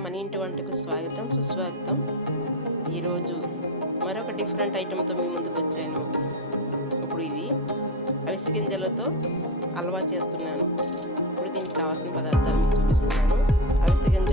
మన ఇంటి వంటకు స్వాగతం సుస్వాగతం. ఈరోజు మరొక డిఫరెంట్ ఐటెంతో మీ ముందుకు వచ్చాను. ఇప్పుడు ఇది అవిసె గింజలతో హల్వా చేస్తున్నాను. ఇప్పుడు దీనికి కావాల్సిన పదార్థాలు మీకు చూపిస్తున్నాను. అవిసె గింజలు